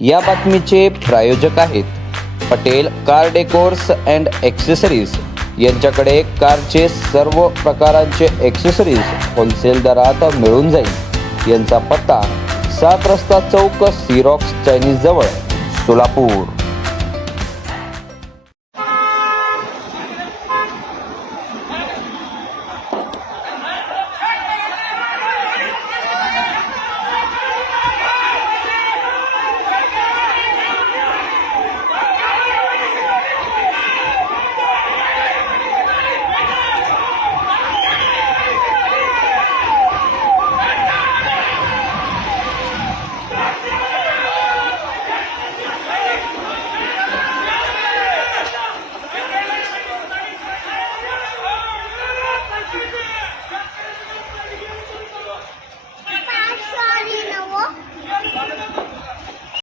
या बातमीचे प्रायोजक आहेत Patel car decors and accessories. यांच्याकडे कारचे सर्व प्रकारांचे एक्सेसरीज होलसेल दरात मिळून जाईल। यांचा पत्ता 7 रस्ता चौक सिरॉक्स चायनीज जवळ सोलापूर।